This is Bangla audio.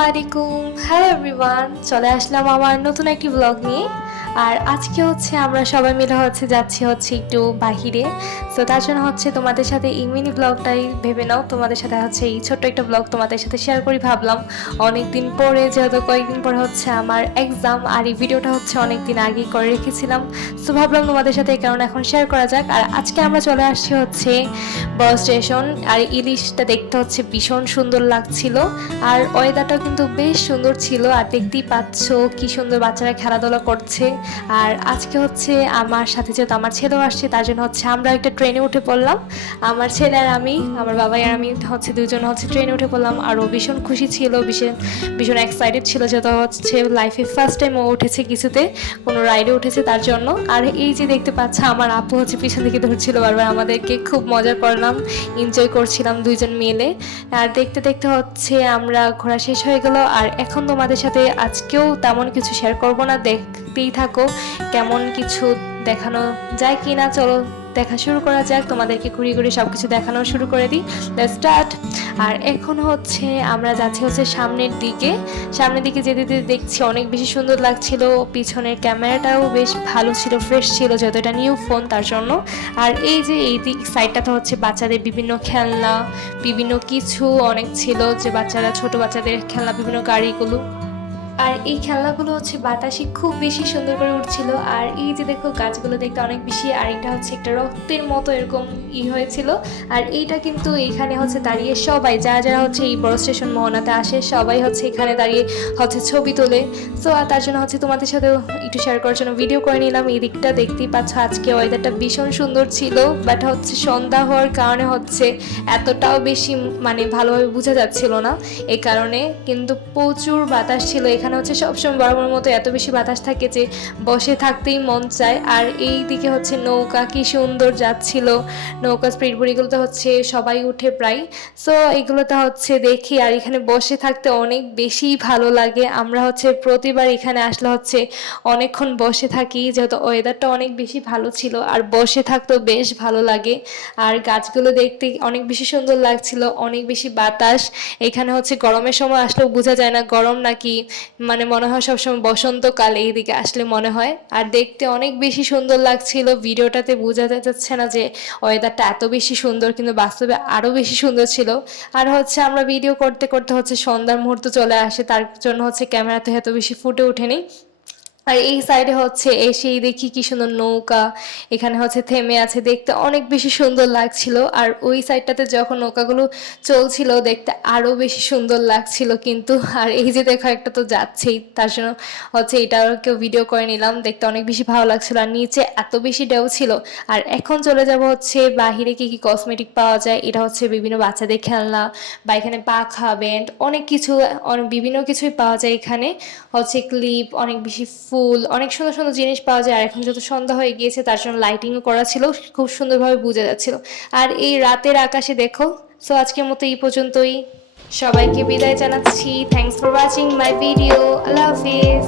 আলাইকুম। হ্যালো এভরিওয়ান চলে আসলাম আমার নতুন একটি ব্লগ নিয়ে। আর আজকে হচ্ছে আমরা সবাই মিলে হচ্ছে যাচ্ছি হচ্ছে একটু বাহিরে। তো তার জন্য হচ্ছে তোমাদের সাথে এই মিনি ব্লগটাই ভেবে নাও। তোমাদের সাথে হচ্ছে এই ছোট্ট একটা ব্লগ তোমাদের সাথে শেয়ার করি ভাবলাম। অনেক দিন পরে যেহেতু কয়েকদিন পরে হচ্ছে আমার এক্সাম আর এই ভিডিওটা হচ্ছে অনেক দিন আগেই করে রেখেছিলাম। তো ভাবলাম তোমাদের সাথে কারণে এখন শেয়ার করা যাক। আর আজকে আমরা চলে আসছি হচ্ছে বড় স্টেশন আর ইলিশটা দেখতে হচ্ছে ভীষণ সুন্দর লাগছিল। আর ওয়েদারটাও কিন্তু বেশ সুন্দর ছিল আর দেখতেই পাচ্ছ কি সুন্দর বাচ্চারা খেলাধুলা করছে। আর আজকে হচ্ছে আমার সাথে যেহেতু আমার ছেলেও আসছে, তার জন্য হচ্ছে আমরা একটা ট্রেনে উঠে পড়লাম। আমার ছেলে আর আমি, আমার বাবাই আর আমি হচ্ছে দুজন হচ্ছে ট্রেনে উঠে পড়লাম আর ও ভীষণ খুশি ছিল, ভীষণ ভীষণ এক্সাইটেড ছিল যেহেতু হচ্ছে লাইফে ফার্স্ট টাইম ও উঠেছে কিছুতে, কোনো রাইডে উঠেছে তার জন্য। আর এই যে দেখতে পাচ্ছ, আমার আপু হচ্ছে পিছন থেকে ধরছিল বারবার আমাদেরকে, খুব মজা করলাম। এনজয় করছিলাম দুইজন মিলে। আর দেখতে দেখতে হচ্ছে আমরা ঘোরা শেষ হয়ে গেল। আর এখন তোমাদের সাথে আজকেও তেমন কিছু শেয়ার করব না। দেখতেই থাকো কেমন কিছু দেখানো যায় কি না চলো দেখা শুরু করা যাক। তোমাদেরকে ঘুরিয়ে ঘুরিয়ে সব কিছু দেখানো শুরু করে দিই। স্টার্ট আর এখন হচ্ছে আমরা যাচ্ছি হচ্ছে সামনের দিকে। সামনের দিকে যেতে যেতে দেখছি অনেক বেশি সুন্দর লাগছিল। পিছনের ক্যামেরাটাও বেশ ভালো ছিল ফ্রেশ ছিল, যেহেতু এটা নিউ ফোন তার জন্য। আর এই যে এই দিক সাইডটাতে হচ্ছে বাচ্চাদের বিভিন্ন খেলনা, বিভিন্ন কিছু অনেক ছিল যে বাচ্চারা, ছোট বাচ্চাদের খেলনা, বিভিন্ন গাড়িগুলো। আর এই খেলনাগুলো হচ্ছে বাতাসে খুব বেশি সুন্দর করে উঠছিল। আর এই যে দেখো গাছগুলো দেখতে অনেক বেশি, আর এটা হচ্ছে একটা রক্তের মতো এরকম ই হয়েছিল। আর এইটা কিন্তু এখানে হচ্ছে দাঁড়িয়ে সবাই, যারা যারা হচ্ছে এই বড় স্টেশন মোহনাতে আসে, সবাই হচ্ছে এখানে দাঁড়িয়ে হচ্ছে ছবি তোলে। সো আর তার জন্য হচ্ছে তোমাদের সাথেও একটু শেয়ার করার জন্য ভিডিও করে নিলাম। এই দিকটা দেখতেই পাচ্ছ, আজকে ওয়েদারটা ভীষণ সুন্দর ছিল বাট হচ্ছে সন্ধ্যা হওয়ার কারণে হচ্ছে এতটাও বেশি মানে ভালোভাবে বোঝা যাচ্ছিল না। এই কারণে কিন্তু প্রচুর বাতাস ছিল। এখানে হচ্ছে সবসময় বরাবর মতো এত বেশি বাতাস থাকে যে বসে থাকতেই মন চায়। আর এই দিকে হচ্ছে নৌকা, কি সুন্দর যাচ্ছিল। নৌকা স্পিড বুড়িগুলোতে হচ্ছে সবাই উঠে প্রায়। সো এগুলোতে হচ্ছে দেখি, আর এখানে বসে থাকতে অনেক বেশি ভালো লাগে। আমরা হচ্ছে প্রতিবার এখানে আসলে হচ্ছে অনেকক্ষণ বসে থাকি, যেহেতু ওয়েদারটা অনেক বেশি ভালো ছিল, আর বসে থাকতেও বেশ ভালো লাগে। আর গাছগুলো দেখতে অনেক বেশি সুন্দর লাগছিল, অনেক বেশি বাতাস। এখানে হচ্ছে গরমের সময় আসলেও বোঝা যায় না, গরম নাকি মানে মনে হয় সবসময় বসন্তকাল এইদিকে আসলে মনে হয়। আর দেখতে অনেক বেশি সুন্দর লাগছিল, ভিডিওটাতে বোঝা যাচ্ছে না যে ওয়েদারটা এত বেশি সুন্দর, কিন্তু বাস্তবে আরও বেশি সুন্দর ছিল। আর হচ্ছে আমরা ভিডিও করতে করতে হচ্ছে সন্ধ্যার মুহূর্ত চলে আসে, তার জন্য হচ্ছে ক্যামেরাতে এত বেশি ফুটে ওঠেনি। আর এই সাইডে হচ্ছে এসেই দেখি কি সুন্দর নৌকা, এখানে হচ্ছে থেমে আছে, দেখতে অনেক বেশি সুন্দর লাগছিল। আর ওই সাইডটাতে যখন নৌকাগুলো চলছিল, দেখতে আরও বেশি সুন্দর লাগছিল কিন্তু। আর এই যে দেখো, একটা তো যাচ্ছেই, তার জন্য হচ্ছে এটাও কেউ ভিডিও করে নিলাম, দেখতে অনেক বেশি ভালো লাগছিল। আর নিচে এত বেশি ঢেউ ছিল। আর এখন চলে যাব হচ্ছে বাহিরে কি কি কসমেটিক পাওয়া যায়, এটা হচ্ছে বিভিন্ন বাচ্চাদের খেলনা বা এখানে পাখা, ব্যান্ড, অনেক কিছু অনেক বিভিন্ন কিছুই পাওয়া যায় এখানে। হচ্ছে ক্লিপ অনেক বেশি ফুল, অনেক সুন্দর সুন্দর জিনিস পাওয়া যায়। আর এখন যত সন্ধ্যা হয়ে গিয়েছে, তার জন্য লাইটিংও করা ছিল, খুব সুন্দরভাবে বোঝা যাচ্ছিল। আর এই রাতের আকাশে দেখো সো আজকের মতো এই পর্যন্তই। সবাইকে বিদায় জানাচ্ছি। Thanks for watching my video Allah Hafiz.